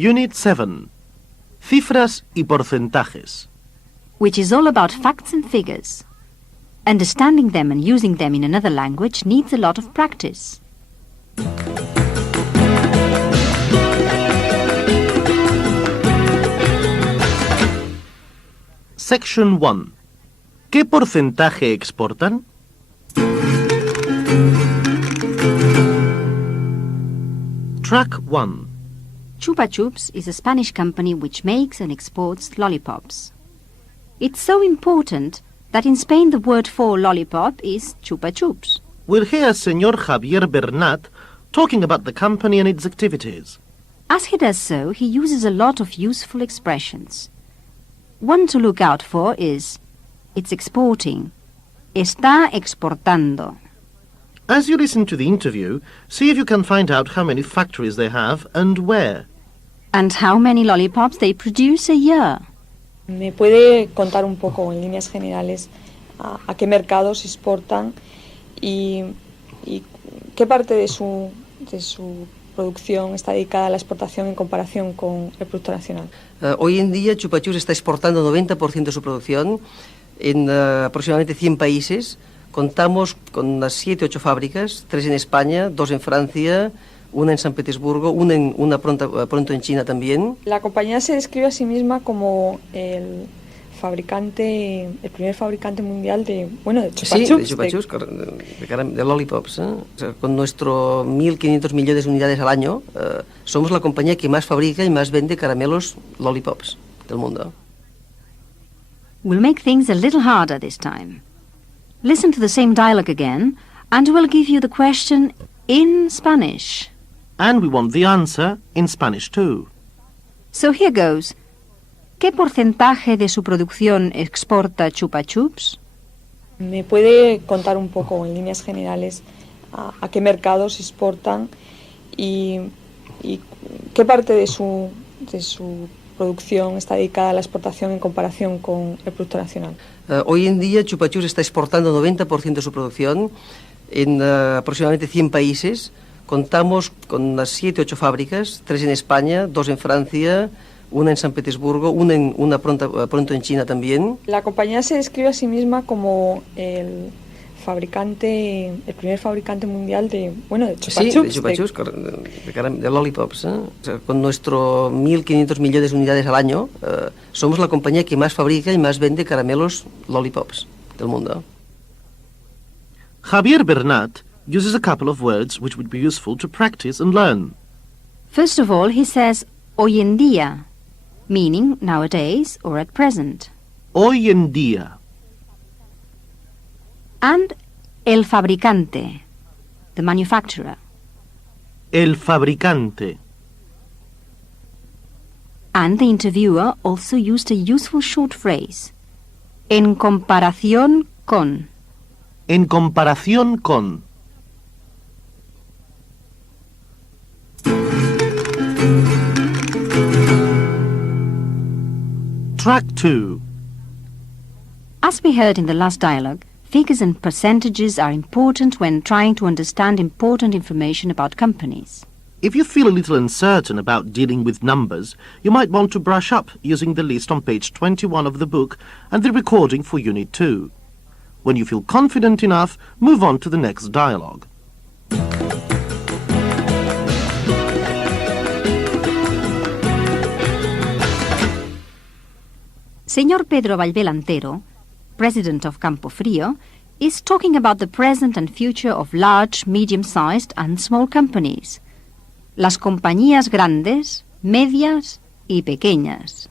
Unit 7. Cifras y porcentajes. which is all about facts and figures. Understanding them and using them in another language needs a lot of practice. Section 1. ¿Qué porcentaje exportan? Track 1. Chupa Chups is a Spanish company which makes and exports lollipops. It's so important that in Spain the word for lollipop is Chupa Chups. We'll hear Señor Javier Bernat talking about the company and its activities. As he does so, he uses a lot of useful expressions. One to look out for is, it's exporting. Está exportando. As you listen to the interview, see if you can find out how many factories they have and where. And how many lollipops they produce a year. ¿Me puede contar un poco, en líneas generales, a qué mercados exportan y qué parte de su producción está dedicada a la exportación en comparación con el Producto Nacional? Hoy en día Chupa Chups está exportando 90% de su producción en aproximadamente 100 países. Contamos con unas 7 o 8 fábricas, 3 en España, 2 en Francia, una en San Petersburgo, una pronto en China también. La compañía se describe a sí misma como el primer fabricante mundial de Chupa Chups. Sí, de Chupa Chups, de lollipops. O sea, con nuestros 1.500 millones de unidades al año, somos la compañía que más fabrica y más vende caramelos lollipops del mundo. We'll make things a little harder this time. Listen to the same dialogue again, and we'll give you the question in Spanish. And we want the answer in Spanish too. So here goes. ¿Qué porcentaje de su producción exporta Chupa Chups? ¿Me puede contar un poco, en líneas generales, a qué mercados exportan y qué parte de su producción está dedicada a la exportación en comparación con el Producto Nacional? Hoy en día Chupa Chups está exportando 90% de su producción en aproximadamente 100 países. Contamos con unas 7 o 8 fábricas, 3 en España, 2 en Francia, una en San Petersburgo, una pronto en China también. La compañía se describe a sí misma como el primer fabricante mundial de Chupa Chups. Sí, de Chupa Chups, de lollipops. O sea, con nuestros 1.500 millones de unidades al año, somos la compañía que más fabrica y más vende caramelos lollipops del mundo. Javier Bernat uses a couple of words which would be useful to practice and learn. First of all, he says hoy en día, meaning nowadays or at present. Hoy en día. And el fabricante, the manufacturer. El fabricante. And the interviewer also used a useful short phrase. En comparación con. En comparación con. Track 2. As we heard in the last dialogue, figures and percentages are important when trying to understand important information about companies. If you feel a little uncertain about dealing with numbers, you might want to brush up using the list on page 21 of the book and the recording for Unit 2. When you feel confident enough, move on to the next dialogue. Señor Pedro Vallvé Antero, president of Campo Frío, is talking about the present and future of large, medium-sized and small companies. Las compañías grandes, medias y pequeñas.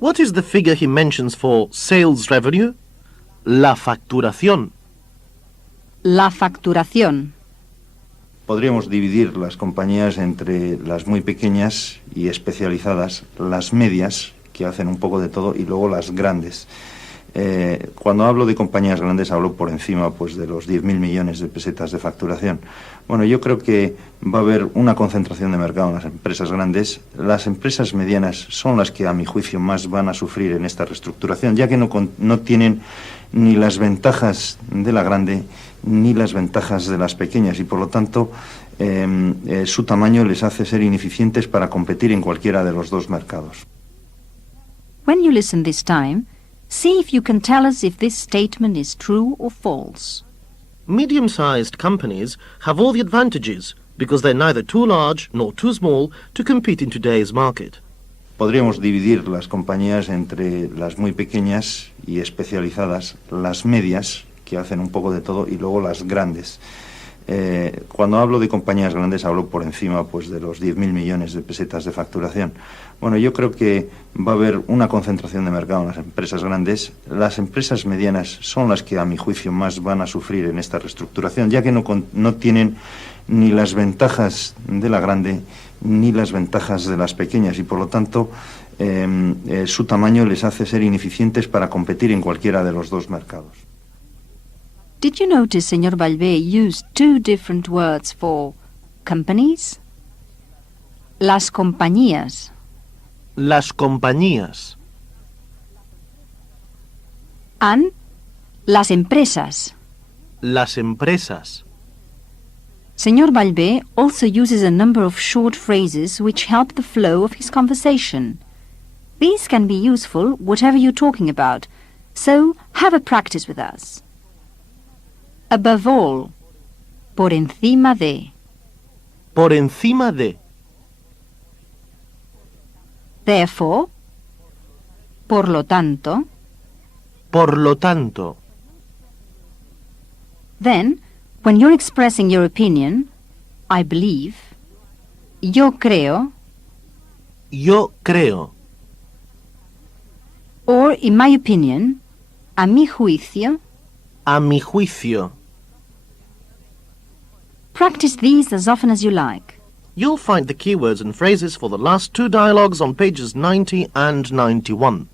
What is the figure he mentions for sales revenue? La facturación. La facturación. Podríamos dividir las compañías entre las muy pequeñas y especializadas, las medias, que hacen un poco de todo, y luego las grandes. Cuando hablo de compañías grandes hablo por encima de los 10.000 millones de pesetas de facturación. Bueno, yo creo que va a haber una concentración de mercado en las empresas grandes. Las empresas medianas son las que, a mi juicio, más van a sufrir en esta reestructuración, ya que no tienen ni las ventajas de la grande ni las ventajas de las pequeñas y por lo tanto su tamaño les hace ser ineficientes para competir en cualquiera de los dos mercados. When you listen this time, see if you can tell us if this statement is true or false. Medium-sized companies have all the advantages because they're neither too large nor too small to compete in today's market. Podríamos dividir las compañías entre las muy pequeñas y especializadas, las medias, que hacen un poco de todo, y luego las grandes. Cuando hablo de compañías grandes hablo por encima pues, de los 10.000 millones de pesetas de facturación. Bueno, yo creo que va a haber una concentración de mercado en las empresas grandes. Las empresas medianas son las que, a mi juicio, más van a sufrir en esta reestructuración, ya que no tienen ni las ventajas de la grande ni las ventajas de las pequeñas y, por lo tanto, su tamaño les hace ser ineficientes para competir en cualquiera de los dos mercados. Did you notice Señor Valvé used two different words for companies? Las compañías. Las compañías. And las empresas. Las empresas. Señor Valvé also uses a number of short phrases which help the flow of his conversation. These can be useful whatever you're talking about, so have a practice with us. Above all, por encima de. Por encima de. Therefore, por lo tanto. Por lo tanto. Then, when you're expressing your opinion, I believe, yo creo, Yo creo. or in my opinion, a mi juicio, A mi juicio. practice these as often as you like. You'll find the keywords and phrases for the last two dialogues on pages 90 and 91.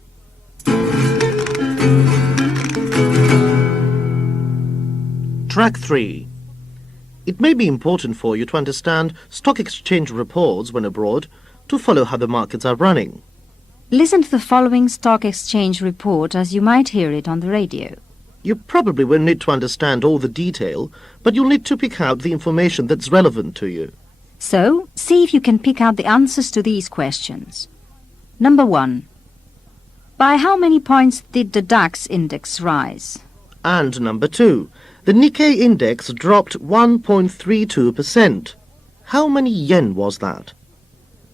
Track 3. It may be important for you to understand stock exchange reports when abroad to follow how the markets are running. Listen to the following stock exchange report as you might hear it on the radio. You probably won't need to understand all the detail, but you'll need to pick out the information that's relevant to you. So, see if you can pick out the answers to these questions. Number 1. By how many points did the DAX index rise? And number 2, the Nikkei index dropped 1.32%. How many yen was that?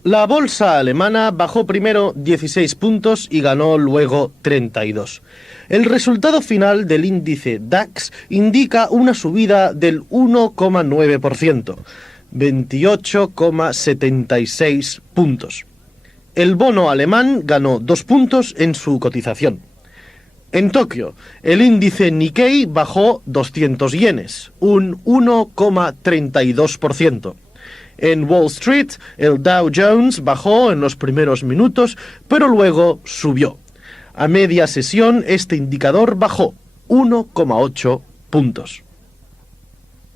La bolsa alemana bajó primero 16 puntos y ganó luego 32. El resultado final del índice DAX indica una subida del 1,9%, 28,76 puntos. El bono alemán ganó 2 puntos en su cotización. En Tokio, el índice Nikkei bajó 200 yenes, un 1,32%. En Wall Street, el Dow Jones bajó en los primeros minutos, pero luego subió. A media sesión, este indicador bajó 1,8 puntos.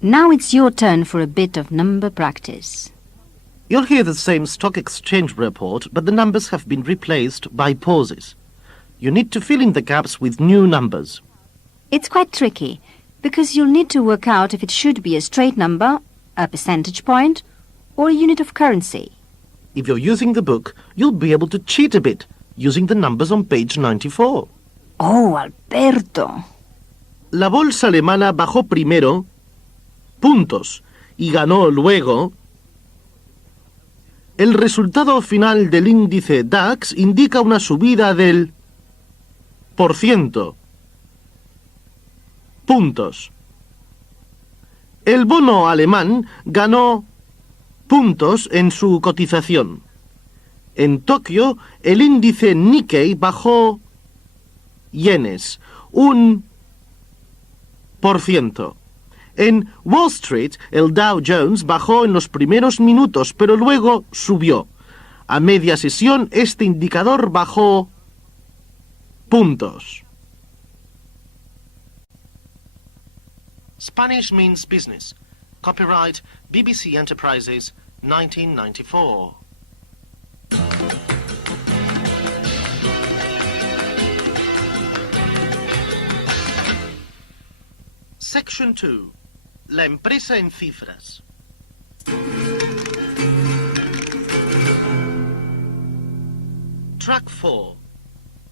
Now it's your turn for a bit of number practice. You'll hear the same stock exchange report, but the numbers have been replaced by pauses. You need to fill in the gaps with new numbers. It's quite tricky, because you'll need to work out if it should be a straight number, a percentage point, or a unit of currency. If you're using the book, you'll be able to cheat a bit, using the numbers on page 94. Oh, Alberto! La bolsa alemana bajó primero, puntos, y ganó luego. El resultado final del índice DAX indica una subida del % puntos. El bono alemán ganó puntos en su cotización. En Tokio, el índice Nikkei bajó yenes, un %. En Wall Street, el Dow Jones bajó en los primeros minutos, pero luego subió. A media sesión, este indicador bajó puntos. Spanish means business. Copyright BBC Enterprises, 1994. Section 2. La empresa en cifras. Track 4.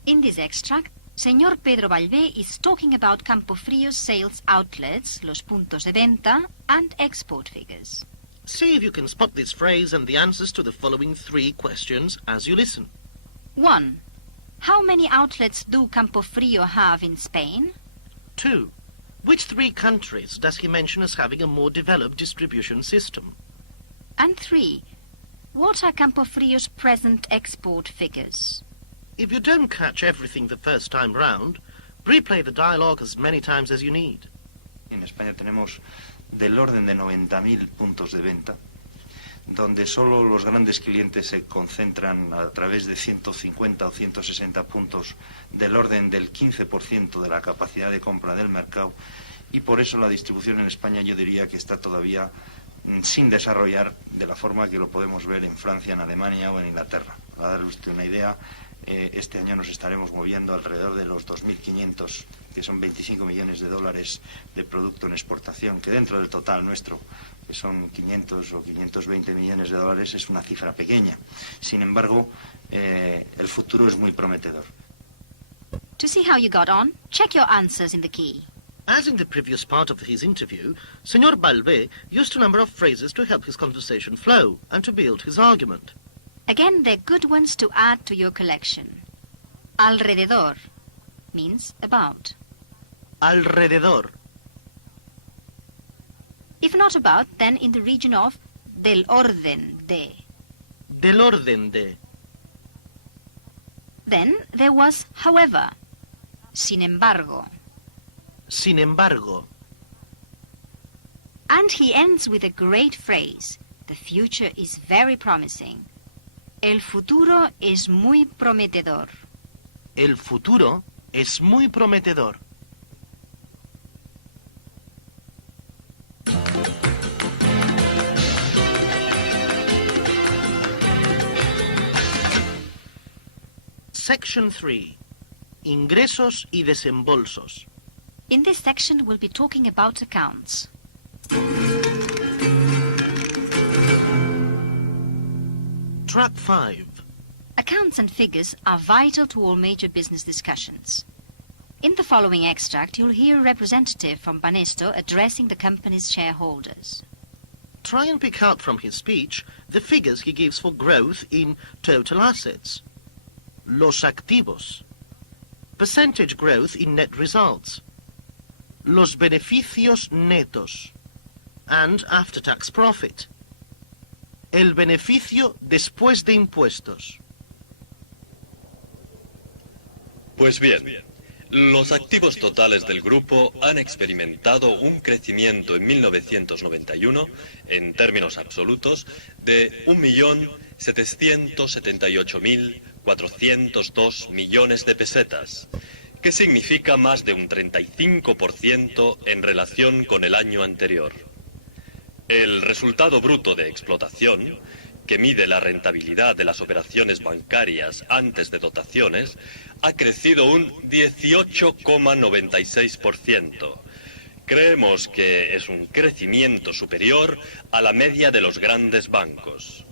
In this extract, Señor Pedro Vallvé is talking about Campofrío's sales outlets, los puntos de venta, and export figures. See if you can spot this phrase and the answers to the following 3 questions as you listen. 1. How many outlets do Campofrío have in Spain? 2. Which 3 countries does he mention as having a more developed distribution system? And 3. What are Campofrío's present export figures? If you don't catch everything the first time round, replay the dialogue as many times as you need. En España tenemos del orden de 90.000 puntos de venta, donde solo los grandes clientes se concentran a través de 150 o 160 puntos del orden del 15% de la capacidad de compra del mercado, y por eso la distribución en España yo diría que está todavía sin desarrollar de la forma que lo podemos ver en Francia, en Alemania o en Inglaterra. Para darle usted una idea, este año nos estaremos moviendo alrededor de los 2.500, que son 25 millones de dólares de producto en exportación, que dentro del total nuestro, que son 500 o 520 millones de dólares, es una cifra pequeña. Sin embargo, el futuro es muy prometedor. To see how you got on, check your answers in the key. As in the previous part of his interview, Señor Vallvé used a number of phrases to help his conversation flow and to build his argument. Again, they're good ones to add to your collection. Alrededor means about. Alrededor. If not about, then in the region of del orden de. Del orden de. Then there was however, sin embargo. Sin embargo. And he ends with a great phrase. The future is very promising. El futuro es muy prometedor. El futuro es muy prometedor. Section 3. Ingresos y desembolsos. In this section, we'll be talking about accounts. Track 5. Accounts and figures are vital to all major business discussions. In the following extract, you'll hear a representative from Banesto addressing the company's shareholders. Try and pick out from his speech the figures he gives for growth in total assets. Los activos. Percentage growth in net results. Los beneficios netos. And after-tax profit. El beneficio después de impuestos. Pues bien, los activos totales del grupo han experimentado un crecimiento en 1991, en términos absolutos, de 1.778.402 millones de pesetas, que significa más de un 35% en relación con el año anterior. El resultado bruto de explotación, que mide la rentabilidad de las operaciones bancarias antes de dotaciones, ha crecido un 18,96%. Creemos que es un crecimiento superior a la media de los grandes bancos.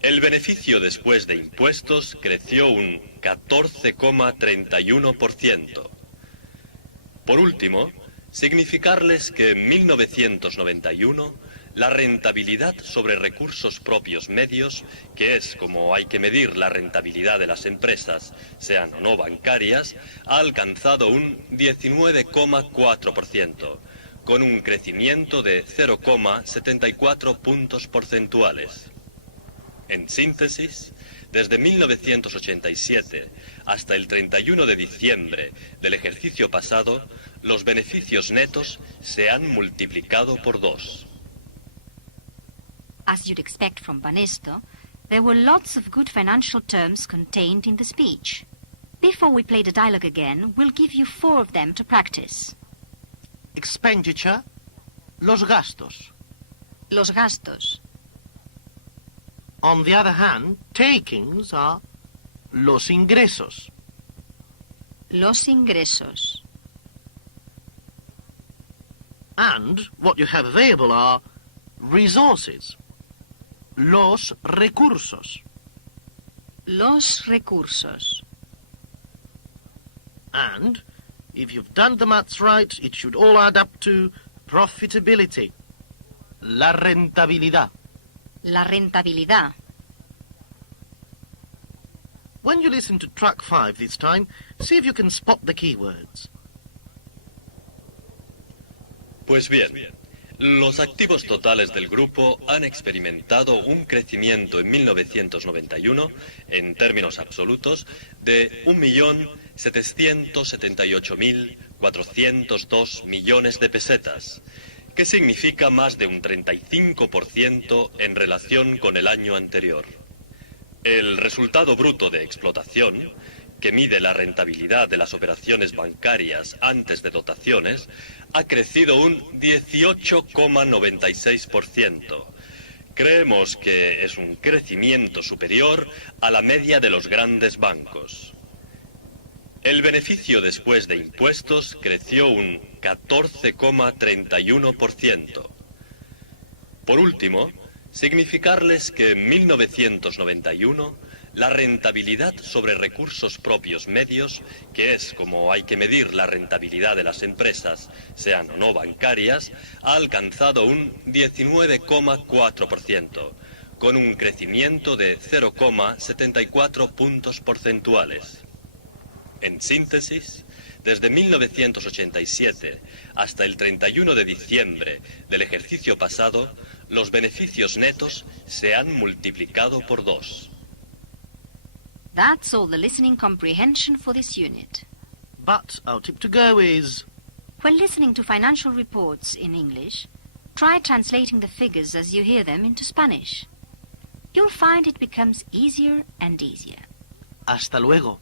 El beneficio después de impuestos creció un 14,31%. Por último, significarles que en 1991 la rentabilidad sobre recursos propios medios, que es como hay que medir la rentabilidad de las empresas, sean o no bancarias, ha alcanzado un 19,4%, con un crecimiento de 0,74 puntos porcentuales. En síntesis, desde 1987 hasta el 31 de diciembre del ejercicio pasado, los beneficios netos se han multiplicado por 2. As you'd expect from Banesto, there were lots of good financial terms contained in the speech. Before we play the dialogue again, we'll give you 4 of them to practice. Expenditure. Los gastos. Los gastos. On the other hand, takings are los ingresos. Los ingresos. And what you have available are resources. Los recursos. Los recursos. And, if you've done the maths right, it should all add up to profitability. La rentabilidad. La rentabilidad. When you listen to track 5 this time, see if you can spot the keywords. Pues bien, los activos totales del grupo han experimentado un crecimiento en 1991, en términos absolutos, de 1.778.402 millones de pesetas, que significa más de un 35% en relación con el año anterior. El resultado bruto de explotación, que mide la rentabilidad de las operaciones bancarias antes de dotaciones, ha crecido un 18,96%. Creemos que es un crecimiento superior a la media de los grandes bancos. El beneficio después de impuestos creció un 14,31%. Por último, significarles que en 1991 la rentabilidad sobre recursos propios medios, que es como hay que medir la rentabilidad de las empresas, sean o no bancarias, ha alcanzado un 19,4%, con un crecimiento de 0,74 puntos porcentuales. En síntesis, desde 1987 hasta el 31 de diciembre del ejercicio pasado, los beneficios netos se han multiplicado por 2. That's all the listening comprehension for this unit. But our tip to go is... When listening to financial reports in English, try translating the figures as you hear them into Spanish. You'll find it becomes easier and easier. Hasta luego.